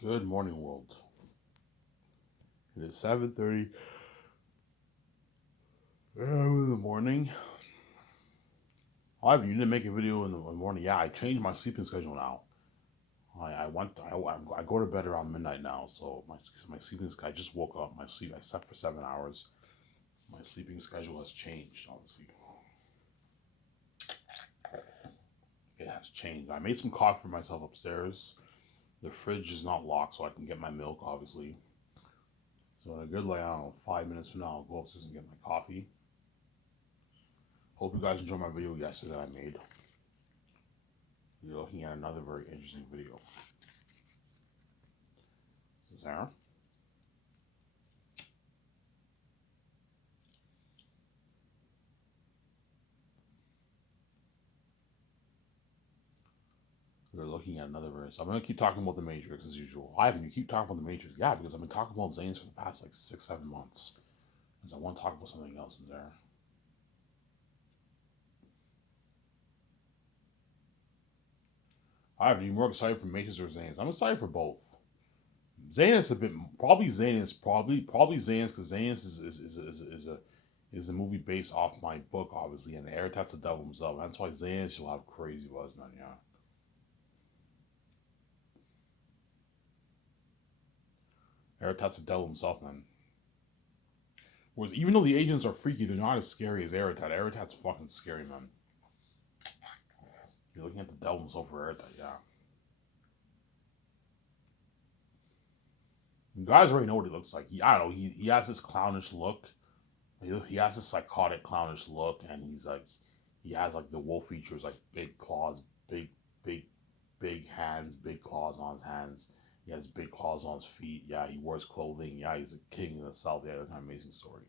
Good morning, world. It is 7:30 in the morning. However, you didn't make a video in the morning. Yeah, I changed my sleeping schedule now. I go to bed around midnight now, so my sleeping schedule. I just woke up. I slept for 7 hours. My sleeping schedule has changed. Obviously, it has changed. I made some coffee for myself upstairs. The fridge is not locked, so I can get my milk. Obviously, so in a good like I don't know 5 minutes from now, I'll go upstairs and get my coffee. Hope you guys enjoyed my video yesterday that I made. You're looking at another very interesting video. So Sarah, you're looking at another very. So I'm gonna keep talking about the Matrix as usual. Ivan, you keep talking about the Matrix, yeah, because I've been talking about Zanes for the past like 6, 7 months. Because I want to talk about something else in there. Ivan, are you more excited for Matrix or Zanes? I'm excited for both. Zanes a bit probably Zanes because Zanes is a movie based off my book, obviously, and Eric that's the devil himself. That's why Zanes will have crazy buzz, man. Yeah. Eric that's the devil himself, man. Whereas even though the agents are freaky, they're not as scary as Eritat. Eritat's fucking scary, man. You're looking at the devil himself for Eritat, yeah. You guys already know what he looks like. I don't know. He has this clownish look. He has this psychotic clownish look, and he has like the wolf features, like big claws, big, big hands, big claws on his hands. He has big claws on his feet. Yeah, he wears clothing. Yeah, he's a king in himself. Yeah, it's an amazing story.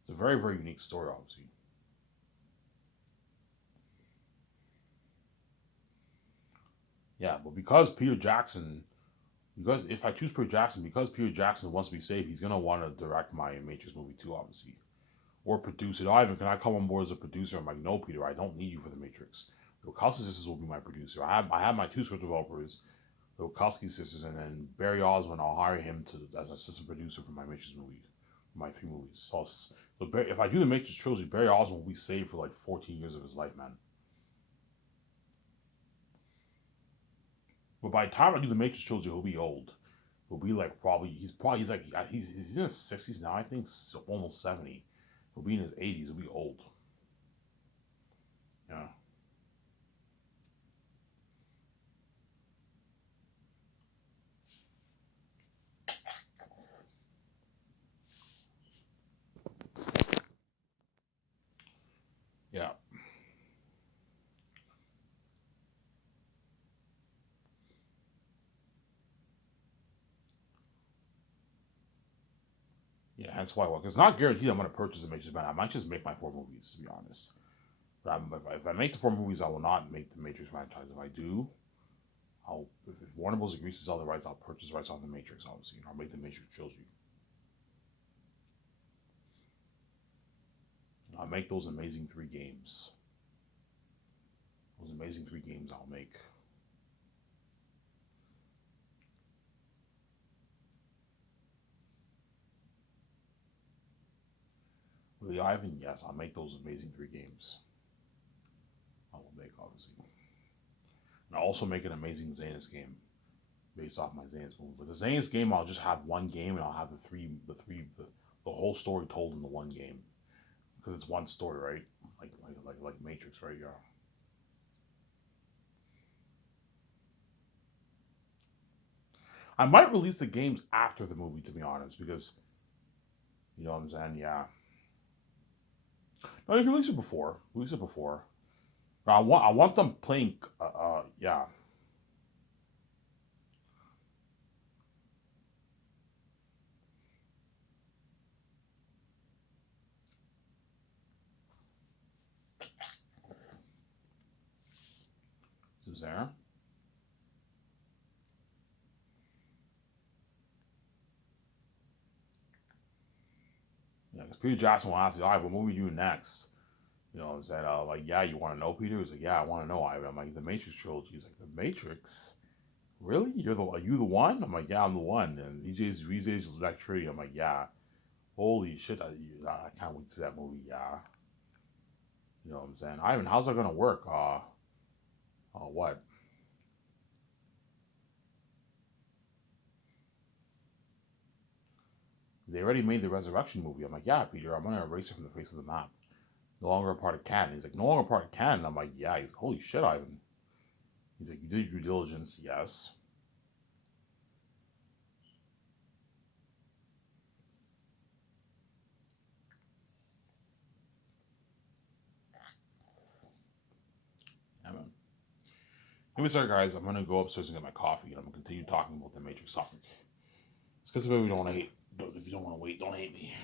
It's a very, very unique story, obviously. Yeah, but because if I choose Peter Jackson, because Peter Jackson wants to be safe, he's gonna want to direct my Matrix movie too, obviously, or produce it. Ivan, can I come on board as a producer? I'm like, no, Peter, I don't need you for the Matrix. The Wachowski sisters will be my producer. I have my two script developers, the Wachowski sisters, and then Barry Osmond. I'll hire him to as an assistant producer for my Matrix movie, my three movies. If I do the Matrix trilogy, Barry Osmond will be saved for like 14 years of his life, man. But by the time I do the Matrix trilogy, he'll be old. He'll be like he's like he's in his 60s now. I think almost 70. He'll be in his 80s. He'll be old. Yeah, yeah, yeah. That's why I work. It's not guaranteed I'm gonna purchase a Matrix, man. I might just make my four movies to be honest. But if I make the four movies, I will not make the Matrix franchise. If I do, if Warner Bros. Agrees to sell the rights, I'll purchase the rights on the Matrix. Obviously, and I'll make the Matrix trilogy. I'll make those amazing three games. Those amazing three games I'll make. With the Ivan, yes, I'll make those amazing three games. I will make obviously. And I'll also make an amazing Zanus game based off my Zanus movie. But the Zanus game, I'll just have one game, and I'll have the whole story told in the one game because it's one story, right? Like Matrix, right? Yeah. I might release the games after the movie, to be honest, because you know what I'm saying. Yeah. No, you can release it before. Release it before. But I want them playing. Yeah. Suzanne. Yeah, because Peter Jackson will ask you, all right, what movie you next? You know what I'm saying? Like, yeah, you want to know, Peter? He's like, yeah, I want to know. I'm like, the Matrix trilogy. He's like, the Matrix? Really? Are you the one? I'm like, yeah, I'm the one. And VJ's like Trilogy. I'm like, yeah. Holy shit! I can't wait to see that movie. Yeah, you know what I'm saying. Ivan, how's that gonna work? What? They already made the Resurrection movie. I'm like, yeah, Peter. I'm gonna erase it from the face of the map. No longer a part of canon. He's like, no longer part of canon. I'm like, yeah. He's like, holy shit, Ivan. He's like, you did your due diligence. Yes. Yeah, man. Anyway, sorry guys. I'm gonna go upstairs and get my coffee, and I'm gonna continue talking about the Matrix topic. It's because if you don't want to hate, if you don't want to wait, don't hate me.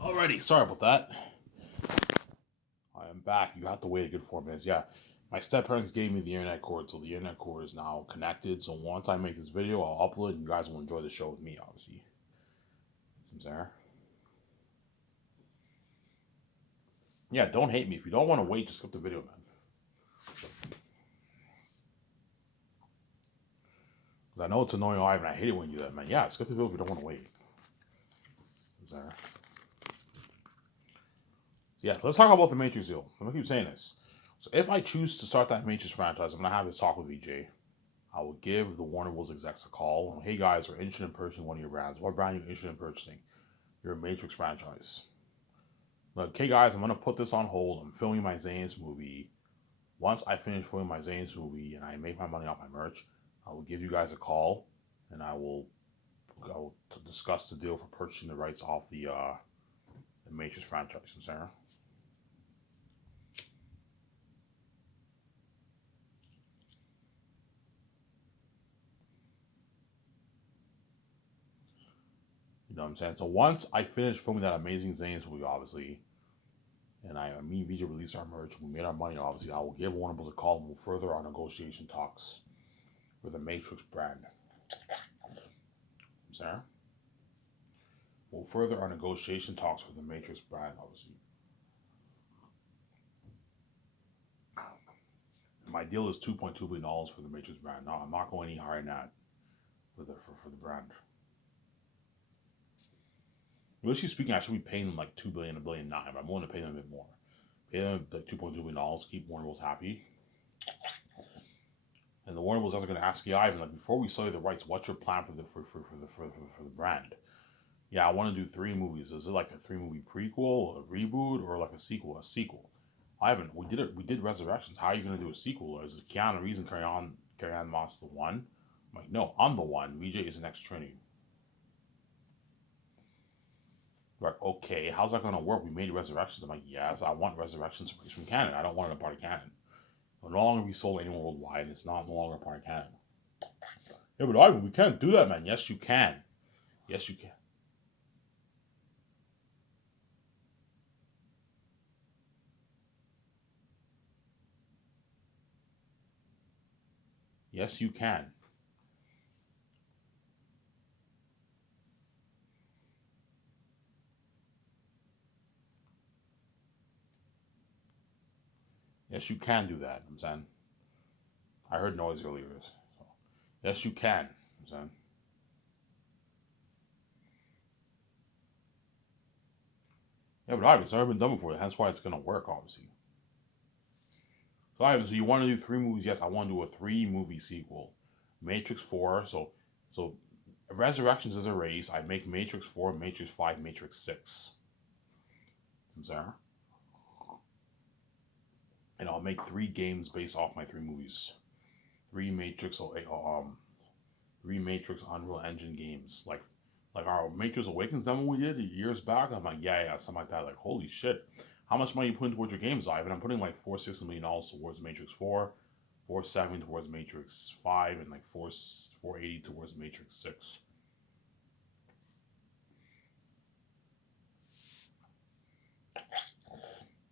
Alrighty, sorry about that. I am back. You have to wait a good 4 minutes. Yeah, my step parents gave me the internet cord, so the internet cord is now connected. So once I make this video, I'll upload it, and you guys will enjoy the show with me, obviously. I'm there. Yeah, don't hate me. If you don't want to wait, just skip the video, man. Because I know it's annoying, Ivan. I hate it when you do that, man. Yeah, skip the video if you don't want to wait. I'm there. Yeah, so let's talk about the Matrix deal. I'm gonna keep saying this. So if I choose to start that Matrix franchise, I'm gonna have this talk with VJ. I will give the Warner Bros. Execs a call. Hey guys, we're interested in purchasing one of your brands. What brand are you interested in purchasing? Your Matrix franchise. Like, okay, guys, I'm gonna put this on hold. I'm filming my Zane's movie. Once I finish filming my Zane's movie and I make my money off my merch, I will give you guys a call, and I will discuss the deal for purchasing the rights off the Matrix franchise. I'm Sarah. You know what I'm saying? So once I finish filming that amazing Zane's movie, obviously, and me and VJ release our merch, we made our money, obviously, I will give Warner Bros. A call and we'll further our negotiation talks for the Matrix brand. Sarah? We'll further our negotiation talks for the Matrix brand, obviously. My deal is $2.2 billion for the Matrix brand. No, I'm not going any higher than that for the brand. Realistically speaking, I should be paying them like $2 billion, $1.9 billion, but I'm willing to pay them a bit more. Pay them like $2.2 billion, keep Warner Bros. Happy. And the Warner Bros. Also going to ask you, Ivan, like, before we sell you the rights, what's your plan for the brand? Yeah, I want to do 3 movies. Is it like a 3-movie prequel, a reboot, or like a sequel? A sequel. Ivan, we did it. We did Resurrections. How are you going to do a sequel? Or is it Keanu Reeves and Carrie Ann Moss the one? I'm like, no, I'm the one. VJ is the next Trinity. Like, okay, how's that going to work? We made Resurrections. I'm like, yes, I want Resurrections released from canon. I don't want it a part of canon. It'll no longer be sold anywhere worldwide, and it's no longer a part of canon. Yeah, but Ivan, we can't do that, man. Yes, you can. Yes, you can. Yes, you can. Yes, you can do that. I'm saying. I heard noise earlier. So, yes, you can. I'm saying. Yeah, but Ivan, it's never been done before. That's why it's gonna work, obviously. So Ivan, so you want to do 3 movies? Yes, I want to do a 3-movie sequel. Matrix 4. So Resurrections is a race. I make Matrix 4, Matrix 5, Matrix 6. I'm sorry. And I'll make 3 games based off my 3 movies. 3 Matrix, 3 Matrix Unreal Engine games. Like our Matrix Awakens demo we did years back. I'm like, yeah, something like that. Like, holy shit. How much money are you putting towards your games, Ivan? I'm putting like $460 million towards Matrix 4, 470 towards Matrix 5, and like 480 towards Matrix 6.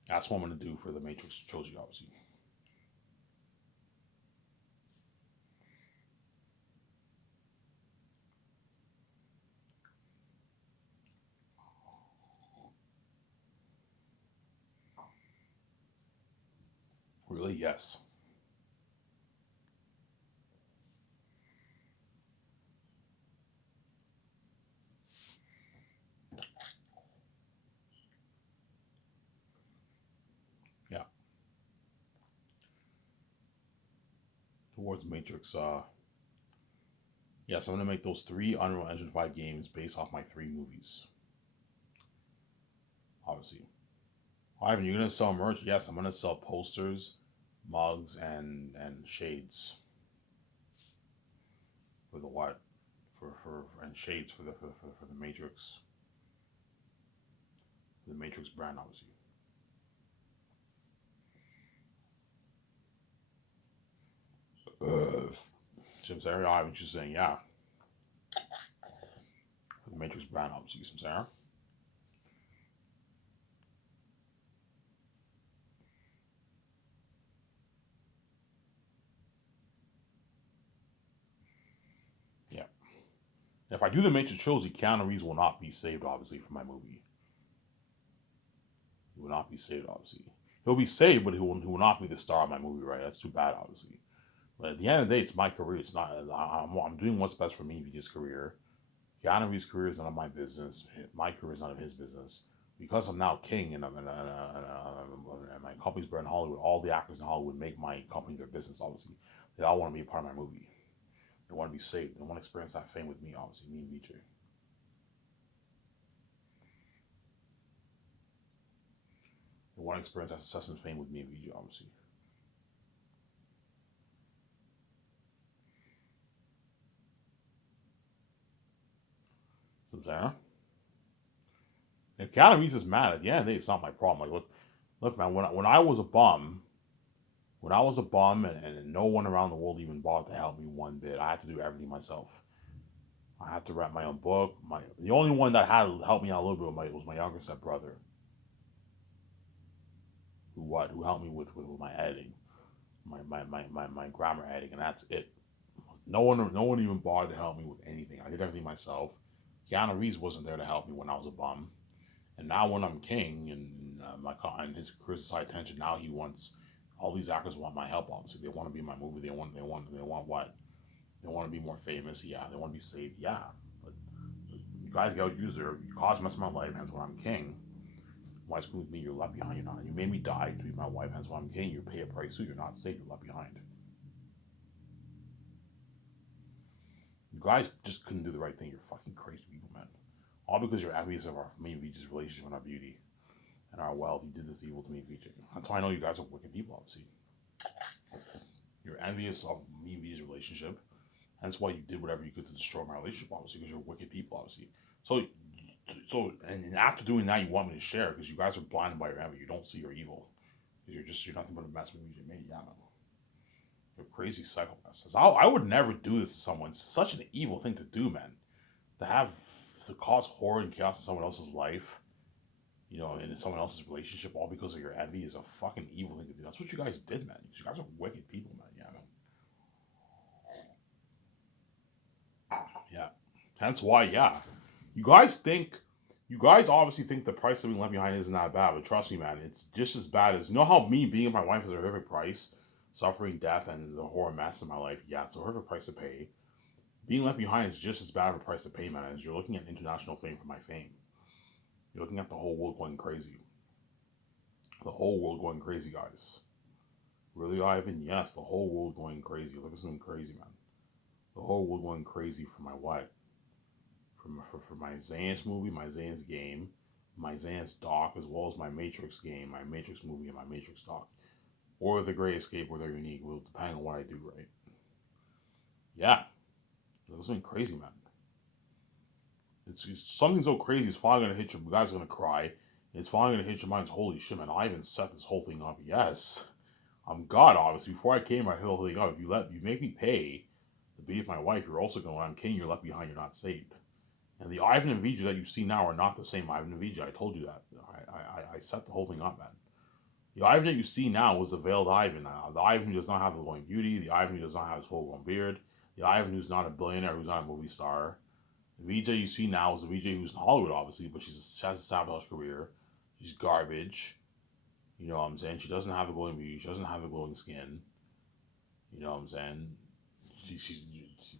That's what I'm gonna do for the Matrix trilogy, obviously. Really, yes. Yeah. Towards Matrix. Yes, I'm gonna make those 3 Unreal Engine 5 games based off my 3 movies. Obviously. Ivan, you're gonna sell merch? Yes, I'm gonna sell posters, mugs, and shades for the what? For and shades for the Matrix brand, obviously. Jim Sarah, Ivan, just saying, yeah, for the Matrix brand, obviously, Jim Sarah. Yeah. If I do the Matrix trilogy, Keanu Reeves will not be saved, obviously, from my movie. He will not be saved, obviously. He'll be saved, but he will not be the star of my movie, right? That's too bad, obviously. But at the end of the day, it's my career. It's not. I'm doing what's best for me, VJ's career. Keanu Reeves' career is none of my business. My career is none of his business. Because I'm now king and my company's brand in Hollywood, all the actors in Hollywood make my company their business, obviously. They all want to be a part of my movie. They want to be saved. They want to experience that fame with me, obviously, me and VJ. want to experience that success and fame with me and VJ, obviously. So, Sarah, if Keanu Reeves is mad, at the end of the day, it's not my problem. Like, look, man, when I was a bum, and no one around the world even bothered to help me one bit, I had to do everything myself. I had to write my own book. The only one that had helped me out a little bit was my younger step brother, who helped me with my editing, my grammar editing, and that's it. No one even bothered to help me with anything. I did everything myself. Keanu Reeves wasn't there to help me when I was a bum, and now when I'm king and and his career's high attention, now he wants all these actors want my help. Obviously, they want to be in my movie. They want what? They want to be more famous. Yeah, they want to be saved. Yeah, but you guys get what you deserve. You caused mess of my life. Hence, when I'm king, why screw with me? You're left behind. You're not. You made me die to be my wife. Hence, when I'm king, you pay a price. So you're not safe. You're left behind. You guys just couldn't do the right thing. You're fucking crazy people, man. All because you're envious of our me and VJ's relationship and our beauty and our wealth. You did this evil to me, VJ. That's why I know you guys are wicked people, obviously. You're envious of me and VJ's relationship. Hence why you did whatever you could to destroy my relationship, obviously, because you're wicked people, obviously. And after doing that, you want me to share because you guys are blinded by your envy. You don't see your evil. You're nothing but a mess with VJ. Maybe, yeah, man. You're crazy psychopaths. I would never do this to someone. It's such an evil thing to do, man. To cause horror and chaos in someone else's life, in someone else's relationship, all because of your envy is a fucking evil thing to do. That's what you guys did, man. You guys are wicked people, man. Yeah, man. Yeah. Hence why, yeah. You guys think, you guys obviously think the price of being left behind isn't that bad, but trust me, man, it's just as bad as, how me being with my wife is a horrific price, suffering death and the horror mess in my life, yeah, it's a horrific price to pay. Being left behind is just as bad of a price to pay, man, as you're looking at international fame for my fame. You're looking at the whole world going crazy. The whole world going crazy, guys. Really, Ivan? Yes, the whole world going crazy. Look at something crazy, man. The whole world going crazy for my what? For my Xan's movie, my Xan's game, my Xan's doc, as well as my Matrix game, my Matrix movie, and my Matrix doc. Or The Great Escape, or they're unique, will depending on what I do, right? Yeah. It's been crazy, man. It's something so crazy, it's finally gonna hit you guys are gonna cry. It's finally gonna hit your minds, holy shit, man, I even set this whole thing up. Yes. I'm God, obviously. Before I came, I hit the whole thing up. If you make me pay to be with my wife, you're also going, I'm king, you're left behind, you're not saved. And the Ivan and Vijay that you see now are not the same Ivan and Vijay. I told you that. I set the whole thing up, man. The Ivan that you see now was the veiled Ivan. The Ivan who does not have the glowing beauty. The Ivan who does not have his full-grown beard. The Ivan who's not a billionaire, who's not a movie star. The Vijay you see now is the Vijay who's in Hollywood, obviously, but she has a sabotaged career. She's garbage. You know what I'm saying? She doesn't have the glowing beauty. She doesn't have the glowing skin. You know what I'm saying?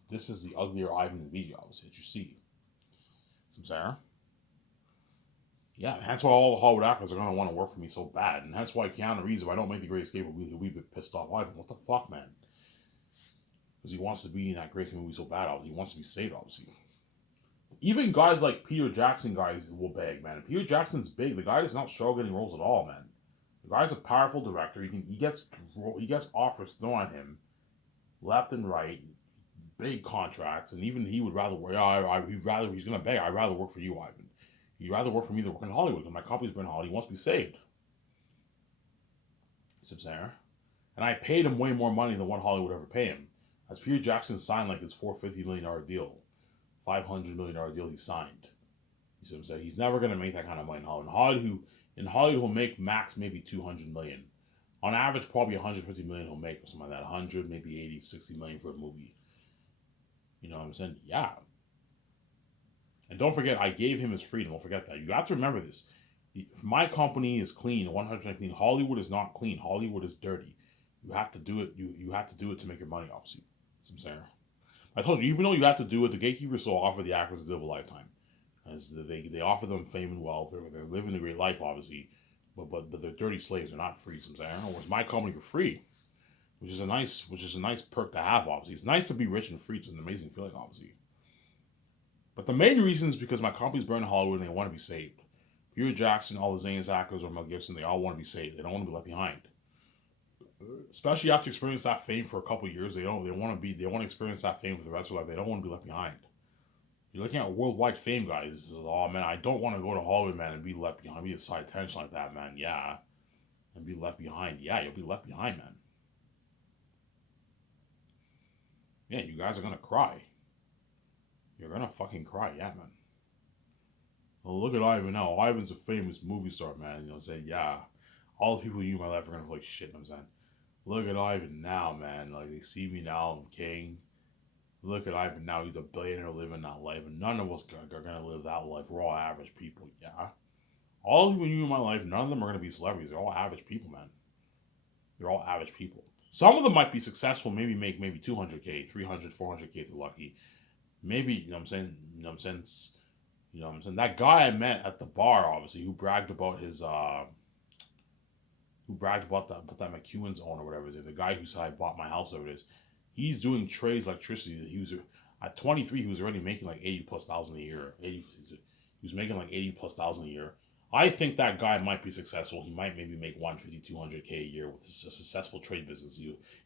This is the uglier Ivan and Vijay, obviously, that you see. Some Sarah. Yeah, that's why all the Hollywood actors are gonna want to work for me so bad, and that's why Keanu Reeves, if I don't make the Great Escape, he'll be a bit pissed off. Ivan, what the fuck, man? Because he wants to be in that Great Escape movie so bad. Obviously, he wants to be saved. Obviously, even guys like Peter Jackson guys will beg, man. Peter Jackson's big. The guy does not struggle getting roles at all, man. The guy's a powerful director. He gets offers thrown at him, left and right, big contracts, and even he would rather work. He's gonna beg. I'd rather work for you, Ivan. He'd rather work for me than work in Hollywood because my company's been in Hollywood. He wants to be saved. You see And I paid him way more money than what Hollywood would ever pay him. As Peter Jackson signed like his $450 million deal, $500 million deal he signed. You see what I'm saying? He's never gonna make that kind of money in Hollywood. In Hollywood, he'll make max maybe 200 million. On average, probably 150 million he'll make or something like that. 100, maybe 80, 60 million for a movie. You know what I'm saying? Yeah. And don't forget, I gave him his freedom. Don't forget that. You have to remember this. If my company is clean, 100% clean, Hollywood is not clean. Hollywood is dirty. You have to do it. You have to do it to make your money, obviously. That's what I'm saying. I told you, even though you have to do it, the gatekeepers still offer the actors a deal of a lifetime. As they offer them fame and wealth. They're living a great life, obviously. But they're dirty slaves. They're not free. So I'm saying, whereas my company, you're free, which is a nice perk to have. Obviously, it's nice to be rich and free. It's an amazing feeling, obviously. But the main reason is because my company's burning Hollywood and they want to be saved. Peter Jackson, all the Zane's actors, or Mel Gibson, they all want to be saved. They don't want to be left behind. Especially after experience that fame for a couple of years, they don't. They want to experience that fame for the rest of their life. They don't want to be left behind. You're looking at worldwide fame, guys. Oh man, I don't want to go to Hollywood, man, and be left behind. Be a side attention like that, man. Yeah, and be left behind. Yeah, you'll be left behind, man. Yeah, you guys are gonna cry. You're gonna fucking cry, yeah, man. Well, look at Ivan now. Ivan's a famous movie star, man. You know what I'm saying? Yeah. All the people who knew my life are gonna feel like shit, you know what I'm saying? Look at Ivan now, man. Like, they see me now, I'm king. Look at Ivan now. He's a billionaire living that life. And none of us are gonna live that life. We're all average people, yeah. All the people who knew my life, none of them are gonna be celebrities. They're all average people, man. They're all average people. Some of them might be successful, maybe make maybe 200K, 300, 400K if they're lucky. Maybe, you know what I'm saying? You know what I'm saying? You know what I'm saying? That guy I met at the bar, obviously, who bragged about his who bragged about that McEwen's own or whatever it is, the guy who said I bought my house over it is, he's doing trades electricity. He was at 23, he was already making like 80 plus thousand a year. He was making like 80 plus thousand a year. I think that guy might be successful. He might maybe make 150, 200K a year with a successful trade business.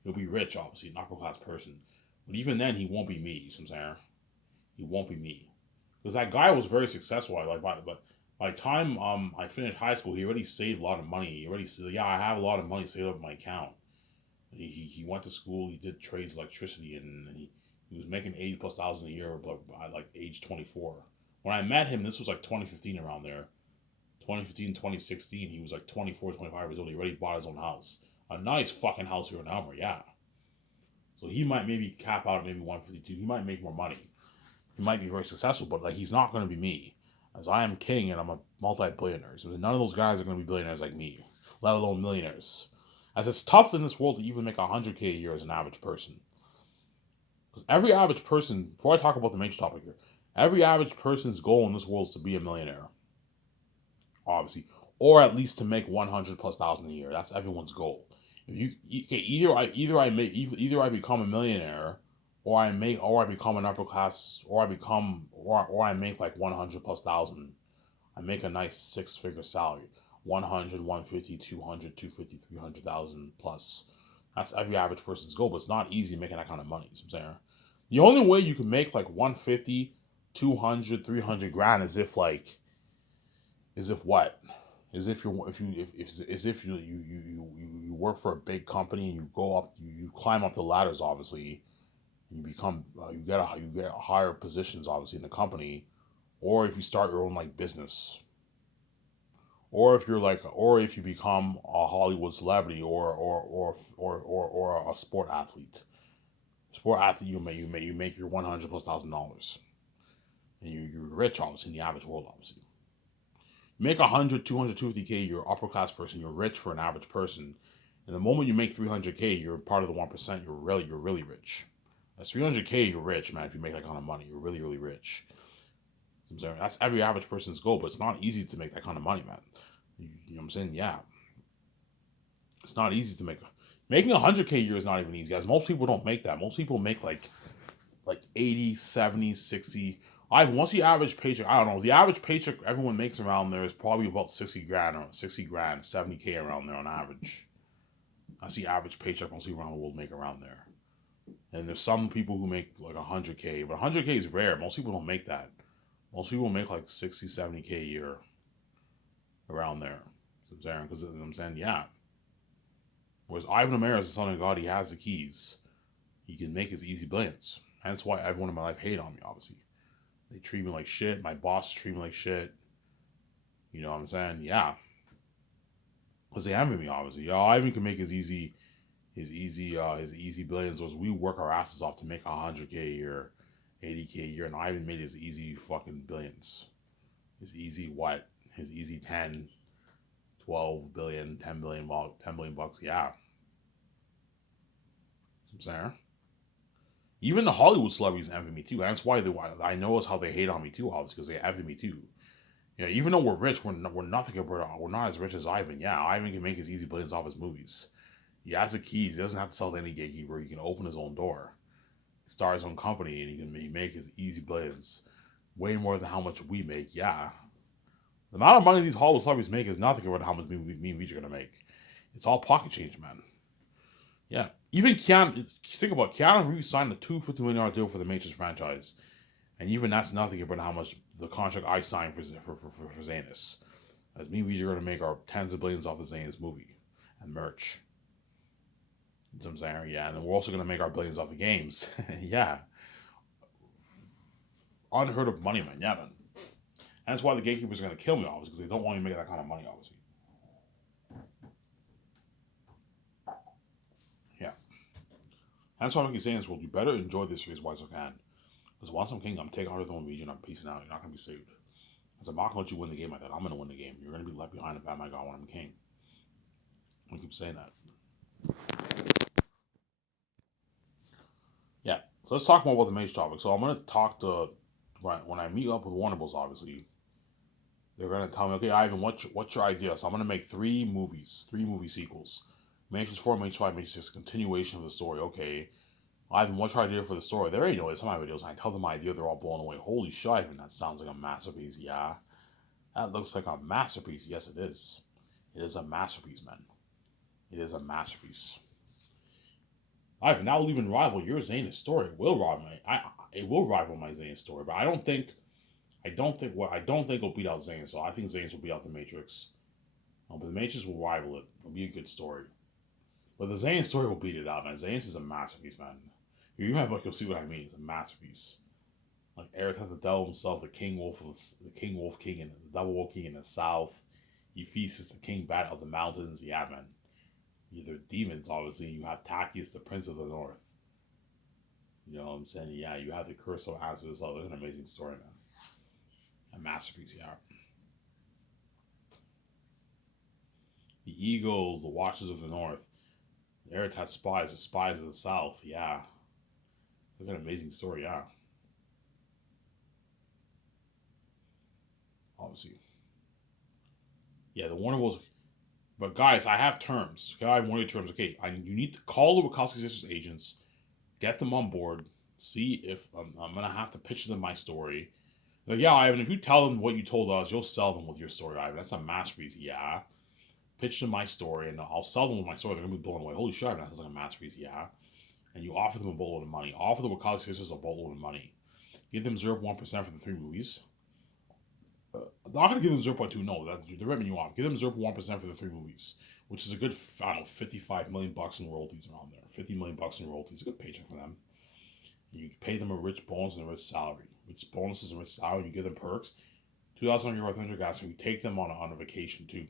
He'll be rich, obviously, an upper class person. But even then, he won't be me. You know what I'm saying? He won't be me. Because that guy was very successful. But by the time I finished high school, he already saved a lot of money. He already said, yeah, I have a lot of money saved up in my account. He went to school. He did trades electricity, and he was making 80 plus thousand a year by like age 24. When I met him, this was like 2015 around there. 2015, 2016, he was like 24, 25 years old. He already bought his own house. A nice fucking house here in Elmer, yeah. So he might maybe cap out at maybe 152. He might make more money. He might be very successful, but like he's not going to be me, as I am king and I'm a multi-billionaire. So none of those guys are going to be billionaires like me, let alone millionaires. As it's tough in this world to even make 100K a year as an average person. Because every average person, before I talk about the major topic here, every average person's goal in this world is to be a millionaire, obviously, or at least to make 100 plus thousand a year. That's everyone's goal. If you okay, either I become a millionaire, or I become an upper class, or I make like 100 plus thousand. I make a nice 6-figure salary. 100, 150, 200, 250, 300,000 plus. That's every average person's goal, but it's not easy making that kind of money. You know what I'm saying? The only way you can make like 150, 200, 300 grand is if like, is if what? Is if you work for a big company and you go up, you climb up the ladders, obviously. You become you get higher positions, obviously, in the company, or if you start your own like business, or if you become a Hollywood celebrity, or a sport athlete. You make your 100 plus $1,000, and you're rich, obviously, in the average world, obviously. You make 100, 200, 250K, you're an upper class person, you're rich for an average person. And the moment you make 300K, you're part of the 1%. You're really rich. That's 300K, you're rich, man. If you make that kind of money, you're really rich. That's every average person's goal, but it's not easy to make that kind of money, man. You know what I'm saying? Yeah. It's not easy to make. Making 100K a year is not even easy, guys. Most people don't make that. Most people make like 80, 70, 60. Once the average paycheck, I don't know. The average paycheck everyone makes around there is probably about 60 grand, 70K around there on average. That's the average paycheck most people around the world make around there. And there's some people who make like 100K, but 100K is rare. Most people don't make that. Most people make like 60, 70K a year around there. Because I'm saying, yeah. Whereas Ivan Amara is the son of God, he has the keys. He can make his easy billions. That's why everyone in my life hate on me, obviously. They treat me like shit. My boss treat me like shit. You know what I'm saying? Yeah. Because they envy me, obviously. Yeah, Ivan can make his easy billions. Was we work our asses off to make 100K a year, 80K a year, and Ivan made his easy fucking billions. His easy what? His easy 10, 12 billion, 10 billion bucks. Yeah. I'm saying. Even the Hollywood celebrities envy me too. That's why I know how they hate on me too, obviously, because they envy me too. You know, even though we're rich, we're nothing compared. We're not as rich as Ivan. Yeah, Ivan can make his easy billions off his movies. He has the keys. He doesn't have to sell to any gatekeeper. He can open his own door, start his own company, and he can make his easy billions. Way more than how much we make. Yeah, The amount of money these Hollywood celebrities make is nothing compared to how much me and VJ are gonna make. It's all pocket change, man. Yeah. Even Keanu, think about it, Keanu Reeves signed a $250 million deal for the Matrix franchise. And even that's nothing compared to how much the contract I signed for Zanus. As me and VJ are going to make our tens of billions off the Zanus movie and merch. You know what I'm saying? Yeah, and then we're also going to make our billions off the games. Yeah. Unheard of money, man. Yeah, man. And that's why the gatekeepers are going to kill me, obviously, because they don't want me to make that kind of money, obviously. Yeah. That's why I'm saying this, well, you better enjoy this series while you can. Because once I'm king, I'm taking out of the one region, I'm peacing out. You're not going to be saved. Because I'm not going to let you win the game like that. I'm going to win the game. You're going to be left behind if Batman got when I'm king. I keep saying that. Yeah. So let's talk more about the major topic. So I'm going to talk to, when I meet up with Warner Bros., obviously, they're going to tell me, okay, Ivan, what's your idea? So I'm going to make three movie sequels. Matrix 4, Matrix 5, Matrix 6, continuation of the story. Okay. Ivan, what's your idea for the story? They already know it. Some of my videos, I tell them my idea, they're all blown away. Holy shit, Ivan, that sounds like a masterpiece. Yeah. That looks like a masterpiece. Yes, it is. It is a masterpiece, man. It is a masterpiece. Ivan, that will even rival your Zanus story. It will rival my Zanus story, but I don't think it'll beat out Zanus. So I think Zanus will beat out the Matrix. But the Matrix will rival it. It'll be a good story. But the Zanus story will beat it out, man. Zanus is a masterpiece, man. You have like, you'll see what I mean. It's a masterpiece. Like Eric has the devil himself, the King Wolf King, and the Devil Wolf King in the south. Ephesus, the King Bat of the mountains. Yeah, man. They're demons, obviously. You have Tacius, the Prince of the North. You know what I'm saying? Yeah, you have the Curse of Azure. It's an amazing story, man. A masterpiece, yeah. The Eagles, the Watchers of the North. The Eretat Spies, the Spies of the South. Yeah. Look at an amazing story, yeah. Obviously. Yeah, the Warner Bros. But guys, I have terms. Okay, I have one of your terms. Okay, you need to call the Wachowski sisters agents, get them on board, see if I'm gonna have to pitch them my story. Like, yeah, Ivan, if you tell them what you told us, you'll sell them with your story, Ivan. That's a masterpiece. Yeah. Pitch them my story, and I'll sell them with my story. They're gonna be blown away. Holy shit, Ivan, that's like a masterpiece. Yeah. And you offer them a boatload of money. Offer the Wachowski sisters a boatload of money. Give them 0.1% for the three movies. I'm not gonna give them 0.2. No, they're ripping you off. Give them 0.1% for the three movies, which is a good, I don't know, $55 million in royalties around there. $50 million in royalties, a good paycheck for them. You pay them a rich bonus and a rich salary, rich bonuses and rich salary. You give them perks. 2,000 euro, 100 guys, and you take them on a vacation too,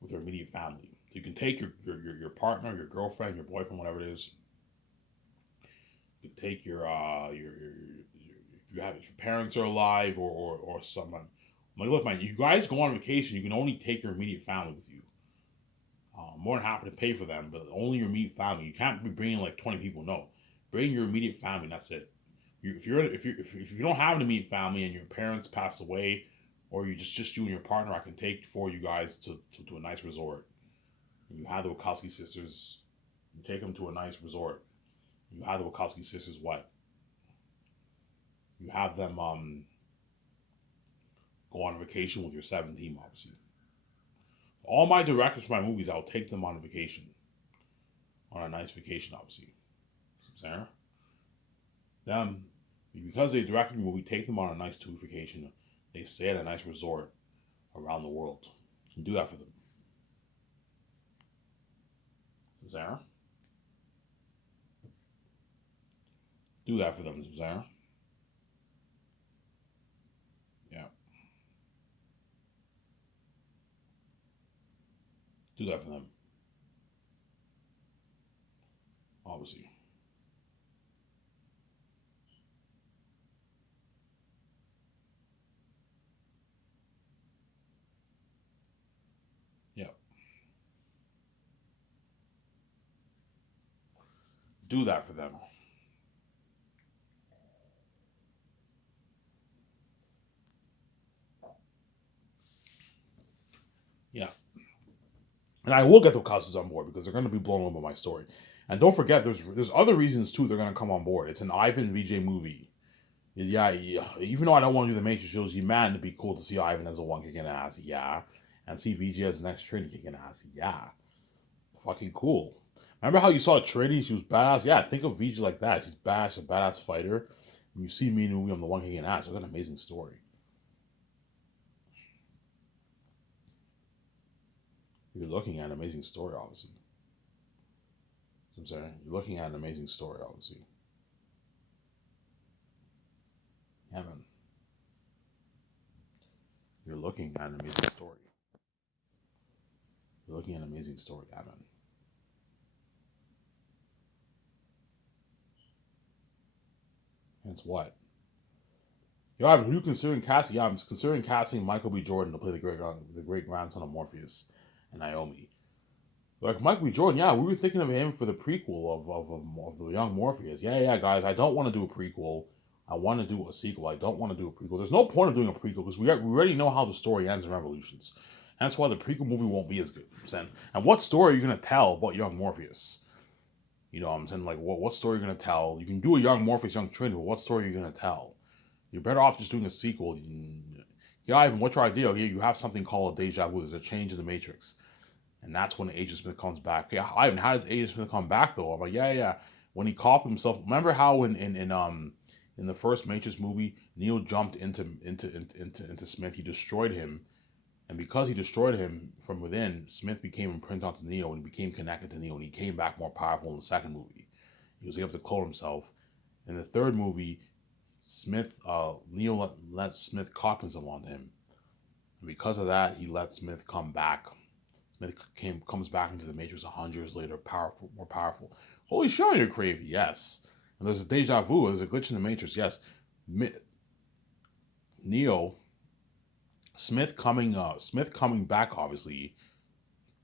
with their immediate family. You can take your partner, your girlfriend, your boyfriend, whatever it is. You can take your if your parents are alive or someone. Like, look, man, you guys go on vacation, you can only take your immediate family with you. I'm more than happy to pay for them, but only your immediate family. You can't be bringing like 20 people. No, bring your immediate family. That's it. If you don't have an immediate family and your parents pass away, or you just you and your partner, I can take for you guys to a nice resort. And you have the Wachowski sisters. You take them to a nice resort. You have the Wachowski sisters. What? You have them go on vacation with your 7 team, obviously. All my directors for my movies, I'll take them on a vacation. On a nice vacation, obviously. Sarah? Them, because they directed me, we take them on a nice 2-week vacation. They stay at a nice resort around the world. You can do that for them. Sarah? Do that for them, Sarah. Yeah. Do that for them. Obviously. Yeah. Do that for them. Yeah. And I will get the Wachowskis on board because they're going to be blown away by my story. And don't forget, there's other reasons too they're going to come on board. It's an Ivan VJ movie. Yeah, even though I don't want to do the Matrix trilogy, man, it'd be cool to see Ivan as a one kicking ass, yeah. And see VG as the next Trinity kicking ass, yeah. Fucking cool. Remember how you saw Trinity? She was badass? Yeah, think of VG like that. She's badass, a badass fighter. And you see me and I'm the one kicking ass. It's an amazing story. You're looking at an amazing story, obviously. You know what I'm saying? You're looking at an amazing story, obviously. Yeah, man. You're looking at an amazing story. You're looking at an amazing story, yeah, man. Hence what? Yeah, who you considering casting? Yeah, I'm considering casting Michael B. Jordan to play the great grandson of Morpheus and Naomi. Like Michael B. Jordan, yeah, we were thinking of him for the prequel of the young Morpheus. Yeah, guys, I don't want to do a prequel. I want to do a sequel. I don't want to do a prequel. There's no point of doing a prequel because we already know how the story ends in Revolutions. That's why the prequel movie won't be as good. And what story are you gonna tell about young Morpheus? You know what I'm saying? Like, what story are you gonna tell? You can do a young Morpheus, young Trinity, but what story are you gonna tell? You're better off just doing a sequel. Yeah, Ivan, what's your idea? Here, you have something called a deja vu. There's a change in the Matrix. And that's when Agent Smith comes back. Yeah, Ivan, how does Agent Smith come back though? I'm like, yeah. When he caught himself, remember how in the first Matrix movie, Neo jumped into Smith. He destroyed him, and because he destroyed him from within, Smith became imprinted onto Neo and he became connected to Neo, and he came back more powerful in the second movie. He was able to clone himself. In the third movie, Neo let Smith copy himself onto him, and because of that, he let Smith come back. Smith comes back into the Matrix 100 years later, powerful, more powerful. Holy shit, you're crazy, yes. And there's a deja vu. There's a glitch in the Matrix, yes. Neo, Smith coming back, obviously.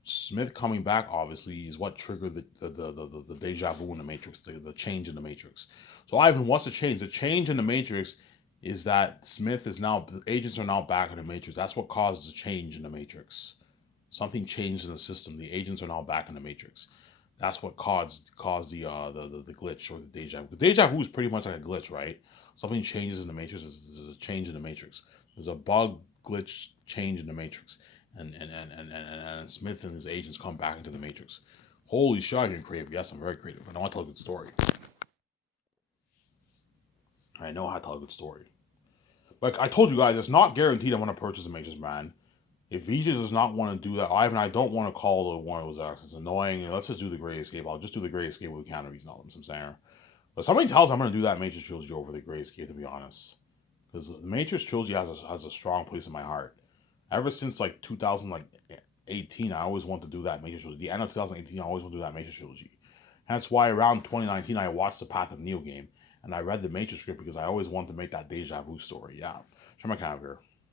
Smith coming back, obviously, is what triggered the deja vu in the Matrix, the change in the Matrix. So, Ivan, what's the change? The change in the Matrix is that the agents are now back in the Matrix. That's what causes the change in the Matrix. Something changed in the system. The agents are now back in the Matrix. That's what caused the glitch or the deja vu. The deja vu is pretty much like a glitch, right? Something changes in the Matrix. There's a change in the Matrix. There's a bug glitch change in the Matrix, and Smith and his agents come back into the Matrix. Holy shit, you're creative. Yes, I'm very creative. I know how to tell a good story. I know how to tell a good story. Like I told you guys, it's not guaranteed I'm gonna purchase a Matrix brand. If Vijay does not want to do that, I don't want to call the one of those acts. It's annoying. Let's just do the Great Escape. I'll just do the Great Escape with Keanu Reeves and all them. I'm saying. But somebody tells me I'm going to do that Matrix trilogy over the Great Escape, to be honest. Because the Matrix trilogy has a strong place in my heart. Ever since like 2018, I always want to do that Matrix trilogy. The end of 2018, I always want to do that Matrix trilogy. That's why around 2019, I watched the Path of Neo game. And I read the Matrix script because I always wanted to make that deja vu story. Yeah. Show my camera here.